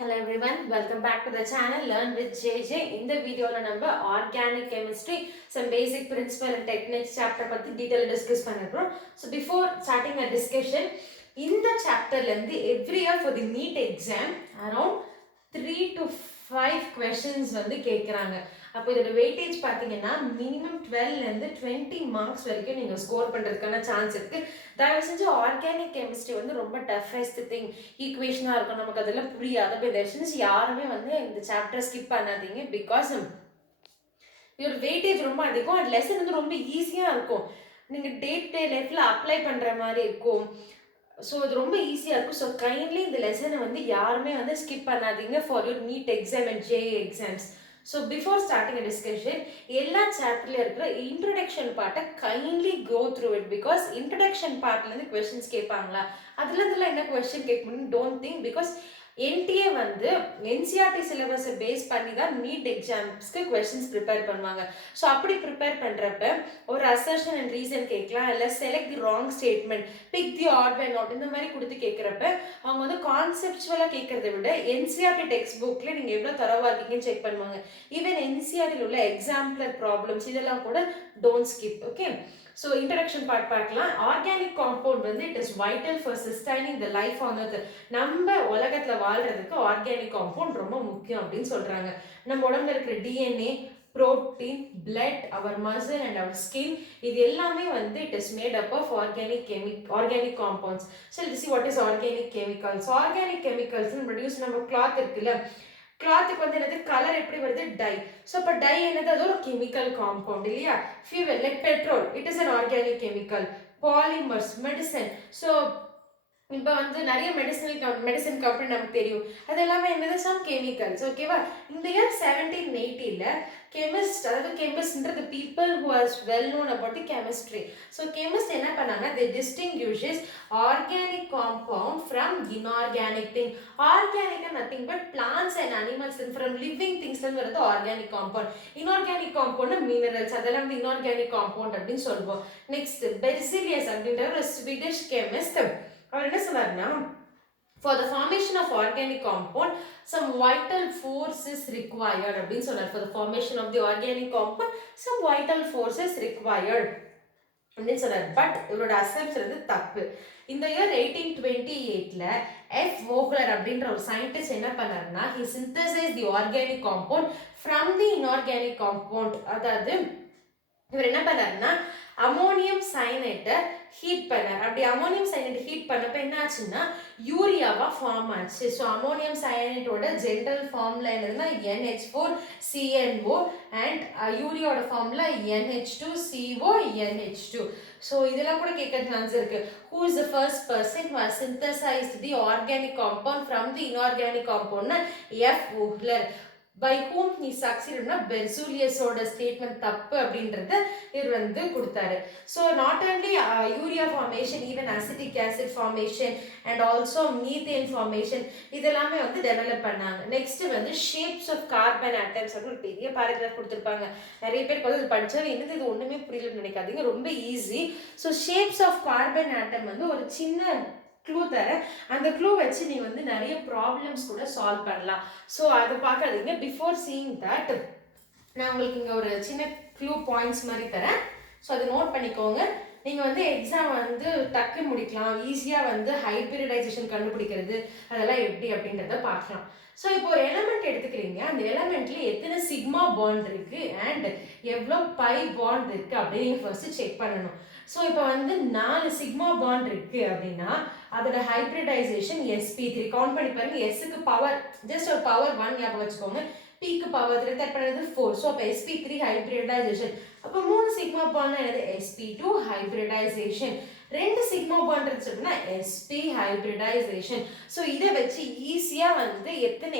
Hello everyone, welcome back to the channel Learn with JJ. In the video நம்ம organic chemistry some basic principle and techniques chapter பத்தி detail discuss பண்ணிருக்கோம். So before starting a discussion, இந்த chapterல இருந்து every year for the NEET exam around 3 to 5 questions வந்து கேக்குறாங்க. அப்போ இதோட weightage பார்த்தீங்கன்னா மினிமம் 12 இருந்து 20 மார்க்ஸ் வரைக்கும் நீங்க ஸ்கோர் பண்றதுக்கான சான்ஸ் இருக்கு. தயவு செஞ்சு ஆர்கானிக் கெமிஸ்ட்ரி வந்து ரொம்ப டஃபஸ்ட் திங், ஈக்குவேஷனா இருக்கும், நமக்கு அதெல்லாம் புரியாது. அப்போ தயவு செஞ்சு யாருமே வந்து இந்த சாப்டர் ஸ்கிப் பண்ணாதீங்க. பிகாஸ் இதோட வெயிட்டேஜ் ரொம்ப அதிகம். அது லெசன் வந்து ரொம்ப ஈஸியா இருக்கும், நீங்க டே டு டே லைஃப்ல அப்ளை பண்ற மாதிரி இருக்கும். ஸோ இது ரொம்ப ஈஸியாக இருக்கும். ஸோ கைண்ட்லி இந்த லெசனை வந்து யாருமே வந்து ஸ்கிப் பண்ணாதீங்க for your NEET exam and JEE exams. So before starting a discussion, எல்லா சாப்டர்ல இருக்கிற இன்ட்ரடக்ஷன் பார்ட்டை kindly go through it. Because introduction பார்ட்லேருந்து கொஸ்டின்ஸ் கேட்பாங்களா, அதுல என்ன கொஸ்டின் கேட்கணும்னு டோன்ட் திங்க். பிகாஸ் என்டிஏ வந்து என்சிஆர்டி சிலபஸை பேஸ் பண்ணி தான் நீட் எக்ஸாம்ஸ்க்கு கொஸ்டின்ஸ் ப்ரிப்பேர் பண்ணுவாங்க. ஸோ அப்படி ப்ரிப்பேர் பண்ணுறப்ப ஒரு அசர்ஷன் அண்ட் ரீசன் கேட்கலாம், இல்லை select the wrong statement, pick the odd by not, இந்த மாதிரி கொடுத்து கேட்குறப்ப அவங்க வந்து கான்செப்சுவலாக கேட்கறத விட என்சிஆர்டி டெக்ஸ்ட் புக்கில் நீங்கள் எவ்வளோ தரவாக இருக்கீங்கன்னு செக் பண்ணுவாங்க. ஈவன் என்சிஆர்டியில் உள்ள எக்ஸாம்பிளர் ப்ராப்ளம்ஸ் இதெல்லாம் கூட don't skip. Okay, so introduction part பார்க்கலாம். ஆர்கானிக் காம்பவுண்ட் வந்து it is vital for sustaining the life on earth. நம்ம உலகத்தில் வாழ்றதுக்கு ஆர்கானிக் காம்பவுண்ட் ரொம்ப முக்கியம் அப்படின்னு சொல்றாங்க. நம்ம உடம்புல இருக்கிற DNA, protein, blood, our muscle and our skin, இது எல்லாமே வந்து it is made up of organic compounds. So let's see what is organic chemicals. Organic chemicals produce, நம்ம கிளாத் இருக்குல்ல, கிளாத்துக்கு வந்து என்னது கலர் எப்படி வருது, டை. ஸோ இப்போ டை என்னது, அது ஒரு கெமிக்கல் காம்பவுண்ட் இல்லையா. Fuel like petrol, it is an organic chemical. Polymers, medicine. So இப்போ வந்து நிறைய மெடிசன் கம்பெனி நமக்கு தெரியும், அது எல்லாமே என்னது சம் கெமிக்கல்ஸ். ஓகேவா. இந்த இயர் 1780ல கெமிஸ்ட், அதாவது கெமிஸ்ட்ன்றது people who are well known about the chemistry. So chemist என்ன பண்ணாங்க, they distinguishes organic compound from inorganic thing. Organic nothing but plants and animals from living திங்ஸ்ல வருது organic compound. Inorganic compound minerals, அதெல்லாம் வந்து inorganic compound அப்படின்னு சொல்லுவோம். Next Berzelius அப்படின்ற ஒரு ஸ்வீடிஷ் கெமிஸ்ட், அவர் என்ன சொன்னார்னா, for the formation of organic compound some vital force is required அப்படின்னு சொன்னார். for the formation of the organic compound some vital force is required அப்படின்னு சொன்னார். பட் இவரோட அசம்ப்ஷன் வந்து தப்பு. இந்த இயர் 1828ல எஃப் வோக்லர் அப்படின்ற ஒரு சயின்டிஸ்ட் என்ன பண்ணாருன்னா, he synthesized the organic compound from the inorganic compound. அதாவது இவர் என்ன பண்ணாருன்னா அமோனியம் சயனைட்டை ஹீட் பண்ணார். அப்படி அமோனியம் சயனைட் ஹீட் பண்ணப்ப என்ன ஆச்சுன்னா யூரியாவா ஃபார்ம் ஆச்சு. ஸோ அமோனியம் சயனைட்டோட ஜென்ரல் ஃபார்ம்ல என்னதுன்னா NH4CNO அண்ட் யூரியாவோட ஃபார்ம்ல NH2CO NH2. ஸோ இதெல்லாம் கூட கேட்க சான்ஸ் இருக்கு. Who is the first person who has synthesized the organic compound from the inorganic compound? F Wohler. by whom he succeeded na Berzelius oda statement தப்பு அப்படின்றத இவர் வந்து கொடுத்தாரு. So not only urea formation, even acetic acid formation and also methane formation இதெல்லாமே வந்து develop பண்ணாங்க. Next வந்து shapes of carbon atoms அப்படி ஒரு பெரிய பாராகிராஃப் கொடுத்திருப்பாங்க. நிறைய பேருக்கு வந்து இது படிச்சா என்னது இது ஒண்ணுமே புரியலன்னு நினைக்காதீங்க, ரொம்ப easy. So shapes of carbon atom வந்து ஒரு சின்ன க்ளூ தர, அந்த க்ளூ வச்சு நீ வந்து நிறைய ப்ராப்ளம்ஸ் கூட சால்வ் பண்ணலாம். ஸோ அதை பார்க்காதீங்க. பிஃபோர் சீயிங் தட் நான் உங்களுக்கு இங்கே ஒரு சின்ன க்ளூ பாயிண்ட்ஸ் மாதிரி தரேன். ஸோ அதை நோட் பண்ணிக்கோங்க. நீங்கள் வந்து எக்ஸாம் வந்து டக்கு முடிக்கலாம், ஈஸியாக வந்து ஹைபிரிடைசேஷன் கண்டுபிடிக்கிறது அதெல்லாம் எப்படி அப்படின்றத பார்க்கலாம். ஸோ இப்போ ஒரு எலமெண்ட் எடுத்துக்கிறீங்க, அந்த எலமெண்ட்ல எத்தனை சிக்மா பாண்ட் இருக்கு அண்ட் எவ்வளோ பை பாண்ட் இருக்கு அப்படின்னு ஃபர்ஸ்ட் செக் பண்ணணும். ஸோ இப்போ வந்து 4 சிக்மா பாண்ட் இருக்கு அப்படின்னா அதோட ஹைபிரிடைசேஷன் sp3. கவுண்ட் பண்ணி பாருங்க, எஸ்க்கு பவர் ஜஸ்ட் ஒரு பவர் 1 ஞாபகம் வச்சுக்கோங்க, பிக்கு பவர் 3 தட் பண்ணது 4. ஸோ அப்போ sp3 ஹைபிரிடைசேஷன். அப்போ 3 சிக்மா பாண்ட் என்னது sp2 ஹைபிரிடைசேஷன். 2 சிக்மா பாண்ட் இருந்துச்சுன்னா sp ஹைபிரிடைசேஷன். ஸோ இதை வச்சு ஈஸியாக வந்து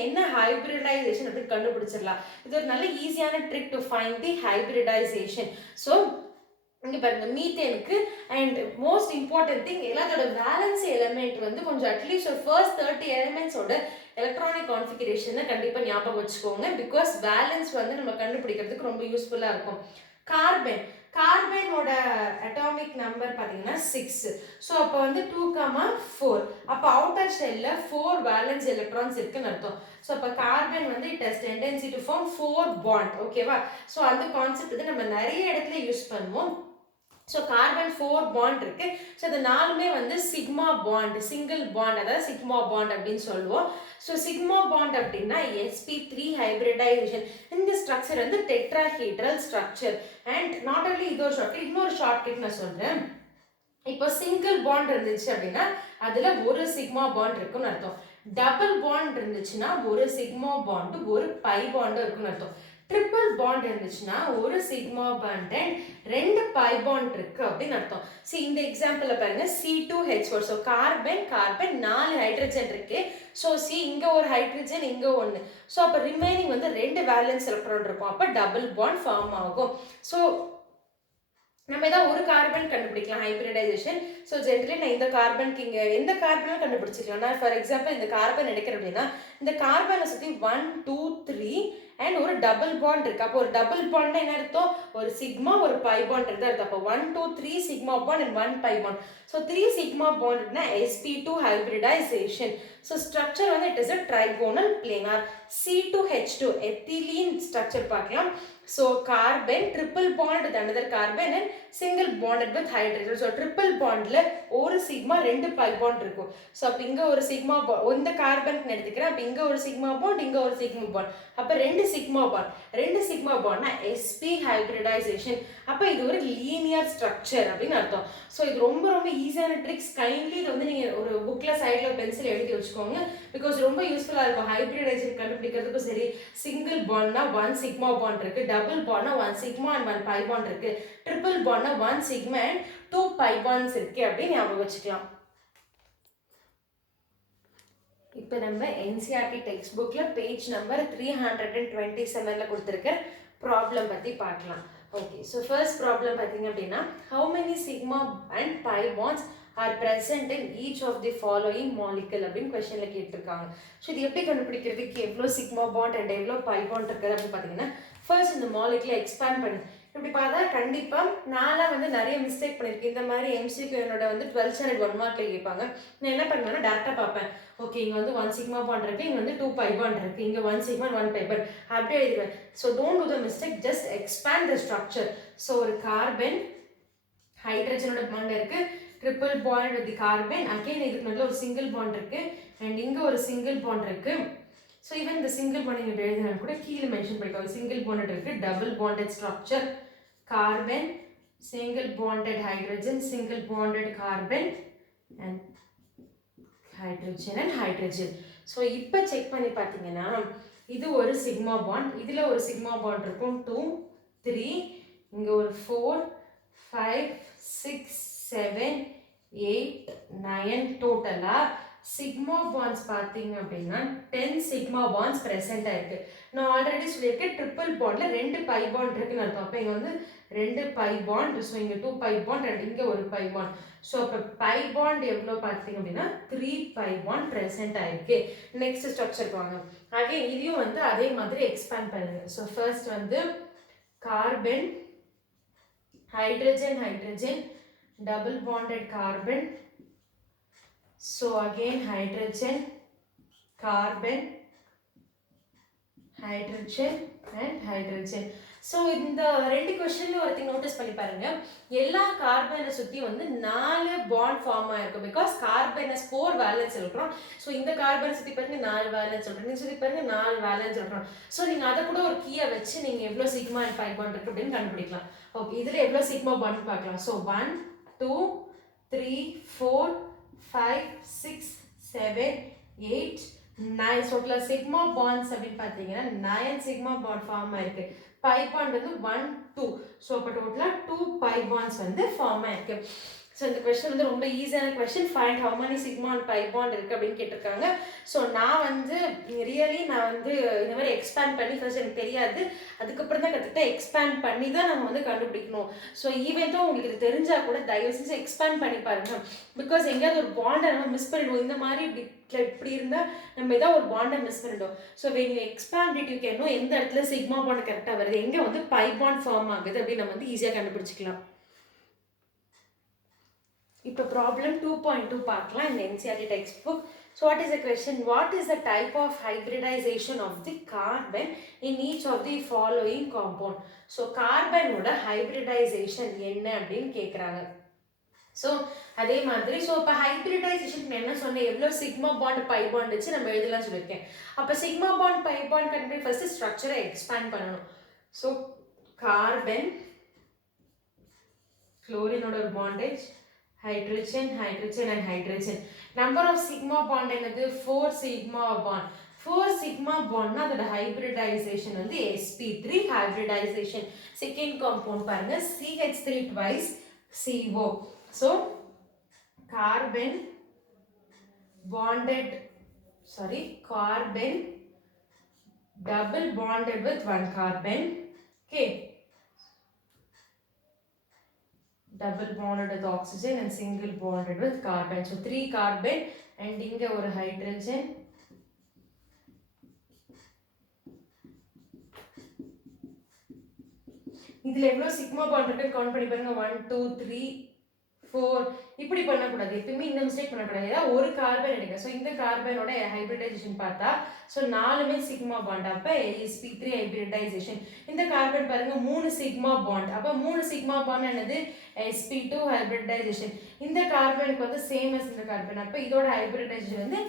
என்ன ஹைபிரிடைசேஷன் அப்படின்னு கண்டுபிடிச்சிடலாம். இது ஒரு நல்ல ஈஸியான trick to find the hybridisation. So இங்கே பாருங்க, மீத்தேனுக்கு அண்ட் மோஸ்ட் இம்பார்ட்டன்ட் திங் எல்லாத்தோட வேலன்சி எலிமெண்ட் வந்து கொஞ்சம் அட்லீஸ்ட் ஒரு ஃபர்ஸ்ட் 30 எலிமெண்ட்ஸோட எலக்ட்ரானிக் கான்ஃபிகரேஷனை கண்டிப்பாக ஞாபகம் வச்சுக்கோங்க. பிகாஸ் வேலன்ஸ் வந்து நம்ம கண்டுபிடிக்கிறதுக்கு ரொம்ப யூஸ்ஃபுல்லாக இருக்கும். கார்பன் கார்பனோட அட்டாமிக் நம்பர் பார்த்தீங்கன்னா 6. ஸோ அப்போ வந்து 2,4. அப்போ அவுட்டர் ஷெல்லில் 4 வேலன்ஸ் எலக்ட்ரான்ஸ் இருக்குன்னு அர்த்தம். ஸோ அப்போ கார்பன் வந்து it has tendency to form 4 bond. ஓகேவா? ஸோ அந்த கான்செப்ட் வந்து நம்ம நிறைய இடத்துல யூஸ் பண்ணுவோம். ஸோ கார்பன் 4 பாண்ட் இருக்கு. ஸோ இது நாலுமே வந்து சிக்மா பாண்ட், சிங்கிள் பாண்ட், அதாவது சிக்மா பாண்ட் அப்படின்னு சொல்லுவோம். ஸோ சிக்மா பாண்ட் அப்படின்னா sp3 ஹைபிரிடைசேஷன். இந்த ஸ்ட்ரக்சர் வந்து tetrahedral structure. And not only இது ஒரு ஷார்ட்கட், இன்னொரு ஷார்ட்கட் நான் சொல்றேன். இப்போ சிங்கிள் பாண்ட் இருந்துச்சு அப்படின்னா அதுல ஒரு சிக்மா பாண்ட் இருக்குன்னு அர்த்தம். டபுள் பாண்ட் இருந்துச்சுன்னா ஒரு சிக்மா பாண்ட் ஒரு பை பாண்டும் இருக்குன்னு அர்த்தம். ட்ரிபிள் பாண்ட் இருந்துச்சுன்னா ஒரு sigma bond and 2 by bond இருக்கு அப்படின்னு அர்த்தம். இந்த எக்ஸாம்பிள்ல பாருங்க C2H4. ஸோ கார்பன் 4 ஹைட்ரஜன் இருக்கு. ஸோ இங்க ஒரு ஹைட்ரஜன் இங்க ஒன்று. ஸோ அப்போ ரிமைனிங் வந்து 2 வேலன்ஸ் எலக்ட்ரான் இருக்கும். அப்போ டபுள் பாண்ட் ஃபார்ம் ஆகும். ஸோ நம்ம ஏதாவது ஒரு கார்பன் கண்டுபிடிக்கலாம் ஹைபிரிடைசேஷன். ஸோ ஜென்ரலி நான் இந்த கார்பனுக்கு இங்கே எந்த கார்பனும் கண்டுபிடிச்சிக்கலாம். நான் ஃபார் எக்ஸாம்பிள் இந்த கார்பன் எடுக்கிறேன் அப்படின்னா இந்த கார்பனை சுற்றி 1 2 3 அண்ட் ஒரு டபுள் பாண்ட் இருக்கு. அப்போ ஒரு டபுள் பாண்ட்னா என்ன அர்த்தம்? ஒரு சிக்மா ஒரு பை பாண்ட் இருந்தால் இருக்கு. அப்போ 1 2 3 sigma bond and 1 pi bond. So 3 sigma பாண்ட்னா sp2 ஹைபிரிடைசேஷன். ஸோ ஸ்ட்ரக்சர் வந்து it is a trigonal planar. C2H2 ethylene structure பார்க்கலாம். So carbon triple bond with another carbon and single bonded with hydrogen. So triple bondல ஒரு sigma 2 by bond இருக்கும். So அப்போ இங்கே ஒரு sigma இந்த கார்பனுக்கு எடுத்துக்கிறேன். அப்போ இங்கே ஒரு சிக்மா பாண்ட் இங்கே ஒரு சிக்மா பாண்ட். அப்போ 2 சிக்மா பாண்ட்னா sp ஹைபிரிடைசேஷன். அப்போ இது ஒரு லீனியர் ஸ்ட்ரக்சர் அப்படின்னு அர்த்தம். ஸோ இது ரொம்ப ரொம்ப ஈஸியான ட்ரிக்ஸ். கைண்ட்லி இது வந்து நீங்கள் ஒரு புக்கில் சைடில் பென்சில் எழுதி வச்சுக்கோங்க. பிகாஸ் ரொம்ப யூஸ்ஃபுல்லாக இருக்கும் ஹைபிரிடைசேஷன் கண்டுபிடிக்கிறதுக்கும் சரி. சிங்கிள் பாண்ட்னா 1 சிக்மா பாண்ட் இருக்கு. டபுள் பாண்ட்னா 1 சிக்மா அண்ட் 1 பை பாண்ட் இருக்கு. ட்ரிபிள் பாண்ட்னா 1 சிக்மா அண்ட் 2 பை பாண்ட்ஸ் இருக்கு அப்படின்னு ஞாபகம் வச்சுக்கலாம். இப்போ நம்ம NCERT டெக்ஸ்ட் புக்கில் பேஜ் நம்பர் 327 கொடுத்துருக்க ப்ராப்ளம் பற்றி பார்க்கலாம். ஓகே, ஸோ ஃபர்ஸ்ட் ப்ராப்ளம் பார்த்தீங்க அப்படின்னா how many sigma and pi bonds are present in each of the following molecule அப்படின்னு கொஸ்டினில் கேட்டிருக்காங்க. ஸோ இது எப்படி கண்டுபிடிக்கிறதுக்கு எவ்வளோ சிக்மா பாண்ட் அண்ட் எவ்வளோ பை பாண்ட் இருக்குது அப்படின்னு பார்த்தீங்கன்னா ஃபர்ஸ்ட் இந்த மாலிகுலை எக்ஸ்பேண்ட் பண்ணி இப்படி பார்த்தா கண்டிப்பாக நான்லாம் வந்து நிறைய மிஸ்டேக் பண்ணியிருக்கேன். இந்த மாதிரி MCQ என்னோட வந்து 12th ஸ்டாண்டர்ட் 1 மார்க்கில் கேட்பாங்க. நான் என்ன பண்ணுவேன்னா டேரெக்டாக பார்ப்பேன். ஓகே, இங்கே வந்து 1 சிக்மா பாண்ட் இருக்குது, இங்கே வந்து 2 பை பாண்ட் இருக்குது, இங்கே 1 சிக்மா 1 பை பாண்ட் அப்படியே எழுதிடுவேன். So don't do the mistake, just expand the structure. So ஒரு கார்பன் ஹைட்ரஜனோட பாண்ட் இருக்குது, triple bond with carbon. Again இதுக்கு நடுவில் ஒரு சிங்கிள் பாண்ட் இருக்குது அண்ட் இங்கே ஒரு சிங்கிள் பாண்ட் இருக்குது. ஸோ ஈவன் இந்த சிங்கிள் பாண்ட் இங்கே எழுதினா கூட கீழே மென்ஷன் பண்ணிக்கோங்க. சிங்கிள் பாண்ட் இருக்குது, double bonded structure, carbon, single bonded hydrogen, single bonded carbon and hydrogen. So இப்போ செக் பண்ணி பார்த்தீங்கன்னா இது ஒரு சிக்மா பாண்ட், இதில் ஒரு சிக்மா பாண்ட் இருக்கும் 2 3, இங்கே ஒரு 4 5 6 7 8 9 டோட்டலாக சிக்மா பாண்ட்ஸ் பார்த்தீங்க அப்படின்னா 10 சிக்மா பாண்ட்ஸ் ப்ரெசென்ட்டாக இருக்குது. நான் ஆல்ரெடி சொல்லியிருக்கேன் ட்ரிபிள் பாண்டில் 2 பை பாண்ட் இருக்குன்னு அர்த்தம். அப்போ இங்கே வந்து 2 பை பாண்ட், ஸோ இங்கே 2 பை பாண்ட் அண்ட் இங்கே ஒரு பை பாண்ட். ஸோ அப்போ பை பாண்ட் எவ்வளோ பார்த்தீங்க அப்படின்னா 3 பை பாண்ட் ப்ரெசென்ட்டாக இருக்குது. நெக்ஸ்ட் ஸ்ட்ரக்சர் வாங்க. அகைன் இதையும் வந்து அதே மாதிரி எக்ஸ்பேண்ட் பண்ணுங்க. ஸோ ஃபர்ஸ்ட் வந்து carbon hydrogen double bonded carbon. So again hydrogen, carbon, hydrogen and hydrogen. So இந்த ரெண்டு क्वेश्चनல ஒரு thing notice பண்ணி பாருங்க. எல்லா கார்பனை சுத்தி வந்து 4 பாண்ட் ஃபார்ம் ஆயிருக்கும். because carbon has 4 valence electron. So இந்த கார்பனை சுத்தி பாருங்க 4 valence electron. நீங்க சுத்தி பாருங்க 4 valence electron. So நீங்க அத கூட ஒரு கீயா வச்சு நீங்க எவ்வளவு சிக்மா and 5 பாண்ட் இருக்கு அப்படினு கண்டுபிடிக்கலாம். ஓகே, இதுல எவ்வளவு சிக்மா பாண்ட் பார்க்கலாம். So 1 2 3 4 5 6 7 8 9. டோட்டலா சிக்மா பாண்ட்ஸ் அப்படி பாத்தீங்கன்னா 9 சிக்மா பாண்ட் ஃபார்ம் ஆயிருக்கு. பை பாண்ட் வந்து 1 2. ஸோ அப்போ டோட்டலாக 2 பை பாண்ட்ஸ் வந்து ஃபார்ம் ஆயிருக்கு. ஸோ இந்த கொஸ்டின் வந்து ரொம்ப ஈஸியான question. Find how many sigma and by bond இருக்குது அப்படின்னு கேட்டிருக்காங்க. ஸோ நான் வந்து நான் வந்து இந்த மாதிரி எக்ஸ்பேண்ட் பண்ணி ஃபர்ஸ்ட் எனக்கு தெரியாது, அதுக்கப்புறம் தான் கற்றுக்கிட்டேன். எக்ஸ்பேண்ட் பண்ணி தான் நம்ம வந்து கண்டுபிடிக்கணும். ஸோ ஈவன் தான் உங்களுக்கு இது தெரிஞ்சால் கூட தயவு செஞ்சு எக்ஸ்பேண்ட் பண்ணி பாருங்க. பிகாஸ் எங்கேயாவது ஒரு பாண்டை நம்ம மிஸ் பண்ணிடுவோம். இந்த மாதிரி இப்படி இருந்தால் நம்ம ஏதாவது ஒரு பாண்டை மிஸ் பண்ணிடுவோம். So when you expand it you can know எந்த இடத்துல சிக்மா பாண்ட் கரெக்டாக வருது, எங்கே வந்து பை பாண்ட் ஃபார்ம் ஆகுது அப்படின்னு நம்ம வந்து ஈஸியாக கண்டுபிடிச்சிக்கலாம். இப்போ ப்ராப்ளம் 2.2 பார்க்கலாம் இந்த NCERT text book. So what is the question? What is the type of hybridisation of the carbon in each of the following compound? So கார்பனோட ஹைப்ரிடைசேஷன் என்ன அப்படின்னு கேட்குறாங்க. ஸோ அதே மாதிரி ஸோ இப்போ ஹைப்ரிடைசேஷன் என்ன சொன்னேன், எவ்வளோ சிக்மா பாண்ட் பை பாண்ட் வச்சு நம்ம எழுதலாம் சொல்லியிருக்கேன். அப்போ சிக்மா பாண்ட் பை பாண்ட் கண்டுபிடி ஃபர்ஸ்ட் ஸ்ட்ரக்சரை எக்ஸ்பேண்ட் பண்ணணும். ஸோ கார்பன் குளோரினோட ஒரு bondage, hydrogen, hydrogen and hydrogen. Number of sigma bond என்னது 4 sigma bond. 4 sigma bond னா அதோட hybridization வந்து sp3 hybridization. Second compound பாருங்க CH3 twice CO. So carbon double bonded with one carbon. Okay. Double bonded with oxygen and single bonded with carbon. So 3 carbon and inga or hydrogen. இதில் எவ்வளோ sigma bond இருக்குன்னு count பண்ணி பாருங்க. 1 2 3 4. இப்படி பண்ணக்கூடாது, எப்பயுமே இந்த மிஸ்டேக் பண்ணக்கூடாது. ஏதாவது ஒரு கார்பன் எடுங்க. ஸோ இந்த கார்பனோட ஹைப்ரிடைசேஷன் பார்த்தா ஸோ 4மே சிக்மா பாண்ட், அப்போ sp3 ஹைப்ரிடைசேஷன். இந்த கார்பன் பாருங்க 3 சிக்மா பாண்ட், அப்போ 3 சிக்மா பாண்ட் என்னது sp2 ஹைப்ரிடைசேஷன். இந்த கார்பனுக்கு வந்து சேம் as இந்த கார்பன், அப்போ இதோட ஹைப்ரிடைசேஷன் வந்து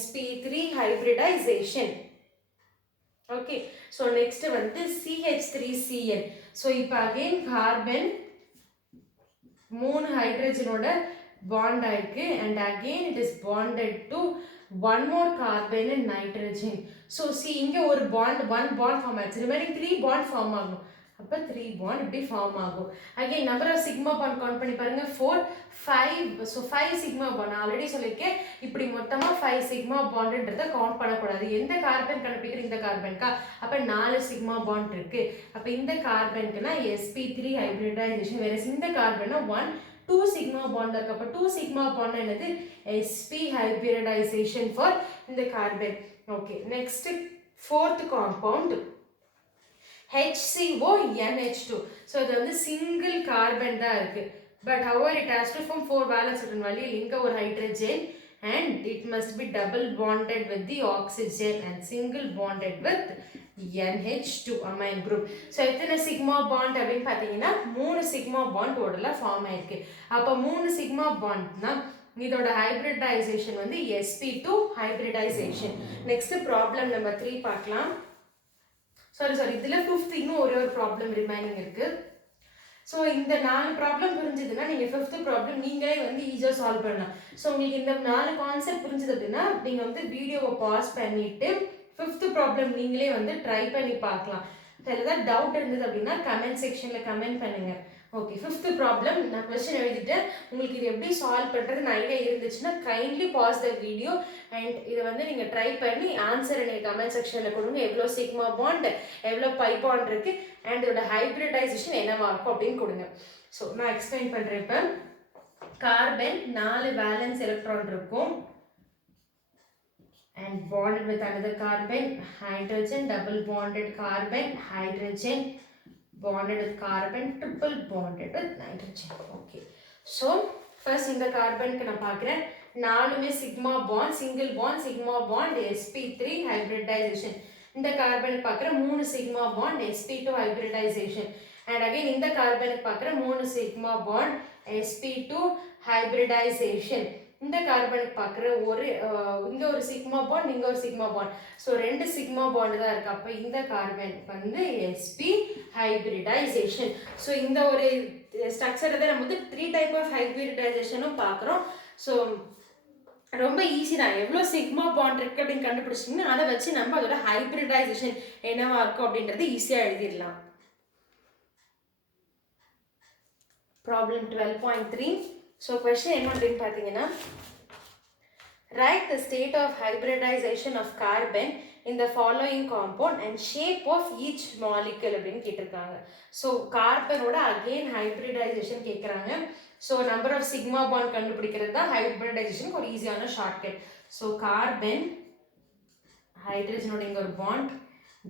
sp3 hybridisation. Okay. So next வந்து CH3Cl. ஸோ இப்போ அகைன் கார்பன் 3 ஹைட்ரஜனோட பாண்ட் ஆயிருக்கு and again it is bonded to one more carbon and nitrogen. So see இங்க ஒரு bond 1 bond form ஆச்சு, remaining 3 bond form ஆகும். அப்ப 3 bond இப்படி ஃபார்ம் ஆகும். again number of sigma bond count பண்ணி பாருங்க 4 5. so 5 sigma bond ஆல்ரெடி சொல்லிருக்கேன். இப்படி மொத்தமா 5 sigma bondன்றத கவுண்ட் பண்ணக்கூடாது. எந்த கார்பன் கண்டுபிடிக்கிற இந்த கார்பனுக்கா, அப்ப 4 sigma bond இருக்கு. அப்ப இந்த கார்பனுக்குனா sp3 ஹைப்ரிடைசேஷன், வேற இந்த கார்பனா 1 2 sigma bond இருக்கு. அப்ப 2 sigma bond என்னது sp hybridization for இந்த carbon. Okay. Next fourth compound HCO NH2. so இது வந்து சிங்கிள் கார்பன் தான் இருக்கு. but however it has to form 4 valence electron வழியில் இங்க ஒரு hydrogen and it must be double bonded with the oxygen and single bonded with NH2 amine group. so எத்தனை sigma bond அப்படின்னு பார்த்தீங்கன்னா 3 சிக்மா பாண்ட் டோட்டலா form ஆயிருக்கு. அப்போ 3 sigma பாண்ட்னா இதோட ஹைப்ரிடைசேஷன் வந்து sp2 hybridisation. Next problem number 3 பார்க்கலாம். சாரி இதில் 5th இன்னும் ஒரே ஒரு ப்ராப்ளம் ரிமைனிங் இருக்கு. ஸோ இந்த 4 ப்ராப்ளம் புரிஞ்சுதுன்னா நீங்கள் 5th ப்ராப்ளம் நீங்களே வந்து ஈஸியாக சால்வ் பண்ணலாம். ஸோ உங்களுக்கு இந்த 4 கான்செப்ட் புரிஞ்சுது அப்படின்னா நீங்கள் வந்து வீடியோவை பாஸ் பண்ணிவிட்டு 5th ப்ராப்ளம் நீங்களே வந்து ட்ரை பண்ணி பார்க்கலாம். அதில் ஏதாவது டவுட் இருந்தது அப்படின்னா கமெண்ட் செக்ஷனில் கமெண்ட் பண்ணுங்கள். ஓகே. 5th ப்ராப்ளம் நான் கொஸ்டின் எழுதிட்டேன். உங்களுக்கு இது எப்படி சால்வ் பண்ணுறதுன்னு ஐடியா இருந்துச்சுன்னா kindly pass the video and இதை வந்து நீங்கள் ட்ரை பண்ணி ஆன்சர் எனக்கு கமெண்ட் செக்ஷனில் கொடுங்க. எவ்வளோ சிக்மா பாண்ட் எவ்வளோ பை பாண்ட் இருக்குது அண்ட் இதோட ஹைப்ரிடைசேஷன் என்னவா இருக்கும் அப்படின்னு கொடுங்க. ஸோ நான் எக்ஸ்பிளைன் பண்ணுறேன். இப்போ கார்பன் 4 வேலன்ஸ் எலக்ட்ரான் இருக்கும் and bonded with another carbon, hydrogen, double bonded carbon, hydrogen bonded with carbon, triple bonded with nitrogen. Okay. So first இந்த கார்பனுக்கு நான் பார்க்குறேன் 4மே sigma bond, single bond, sigma bond, sp3 hybridisation. இந்த கார்பனுக்கு பார்க்குற 3 sigma bond, sp2 hybridisation. and again இந்த கார்பனுக்கு பார்க்குற 3 சிக்மா பாண்ட், sp2 ஹைப்ரிடைசேஷன். இந்த கார்பனுக்கு பார்க்குற இங்கே ஒரு சிக்மா பாண்ட், இங்கே ஒரு sigma bond. So 2 sigma bond தான் இருக்குது. அப்போ இந்த கார்பன் வந்து sp ஹைப்ரிடைசேஷன். ஸோ இந்த ஒரு ஸ்ட்ரக்சரை தான் நம்ம வந்து 3 டைப் ஆஃப் ஹைப்ரிடைசேஷனும் பார்க்குறோம். ஸோ ரொம்ப ஈஸி தான். எவ்வளோ சிக்மா பாண்ட் இருக்குது அப்படின்னு கண்டுபிடிச்சிங்கன்னா அதை வச்சு நம்ம அதோட ஹைப்ரிடைசேஷன் என்னவா இருக்கும் அப்படின்றது ஈஸியாக எழுதிடலாம். ப்ராப்ளம் 12.3 ஸோ கொஸ்டின் என்ன அப்படின்னு பார்த்தீங்கன்னா, write the state of hybridization of carbon in the following compound and shape of each molecule அப்படின்னு கேட்டிருக்காங்க. ஸோ கார்பனோட அகெயின் ஹைப்ரிடைசேஷன் கேட்குறாங்க. So number of sigma bond கண்டுபிடிக்கிறது தான் ஹைப்ரிடைசேஷனுக்கு ஒரு ஈஸியான ஷார்ட்கட். ஸோ கார்பன் ஹைட்ரஜனோட இங்கே ஒரு bond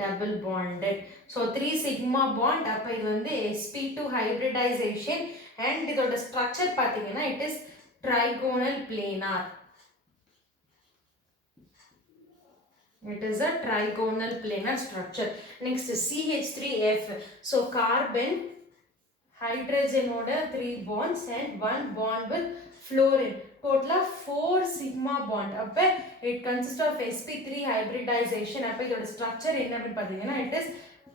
double bonded. So 3 sigma bond. அப்போ இது வந்து sp2 ஹைப்ரிடைசேஷன் அண்ட் இதோட ஸ்ட்ரக்சர் பார்த்தீங்கன்னா it is trigonal planar. It is a trigonal planar structure. Next CH3F. So carbon, hydrogen oda 3 bonds and 1 bond with fluorine. Total of 4 sigma bond. Appa it consists of sp3 hybridization. Appa idoda structure enna apdi pathina it is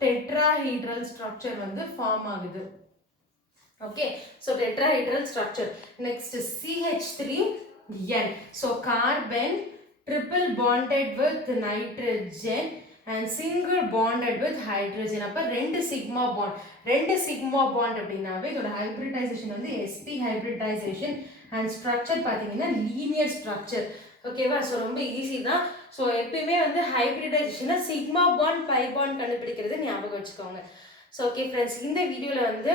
tetrahedral structure vandu form agudhu. Okay, so tetrahedral structure. Next CH3N. So carbon triple bonded with nitrogen and single bonded with hydrogen. அப்ப ரெண்டு sigma bond அப்படின்னாவே இதோட hybridisation வந்து sp hybridisation and structure பார்த்தீங்கன்னா linear structure. ஓகேவா? So ரொம்ப easy தான். So எப்பயுமே வந்து ஹைப்ரிடைசேஷனை சிக்மா பாண்ட் பை பாண்ட் கண்டுபிடிக்கிறது ஞாபகம் வச்சுக்கோங்க. ஸோ ஓகே ஃப்ரெண்ட்ஸ், இந்த வீடியோவில் வந்து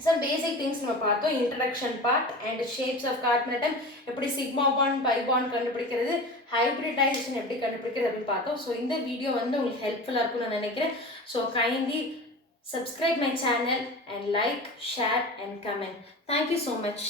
some basic things நம்ம பார்த்தோம். introduction part and shapes of carbon atom, எப்படி sigma bond pi bond கண்டுபிடிக்கிறது, hybridization எப்படி கண்டுபிடிக்கிறது அப்படின்னு பார்த்தோம். ஸோ இந்த வீடியோ வந்து உங்களுக்கு ஹெல்ப்ஃபுல்லாக இருக்கும்னு நான் நினைக்கிறேன். So kindly subscribe my channel and like, share and comment. Thank you so much.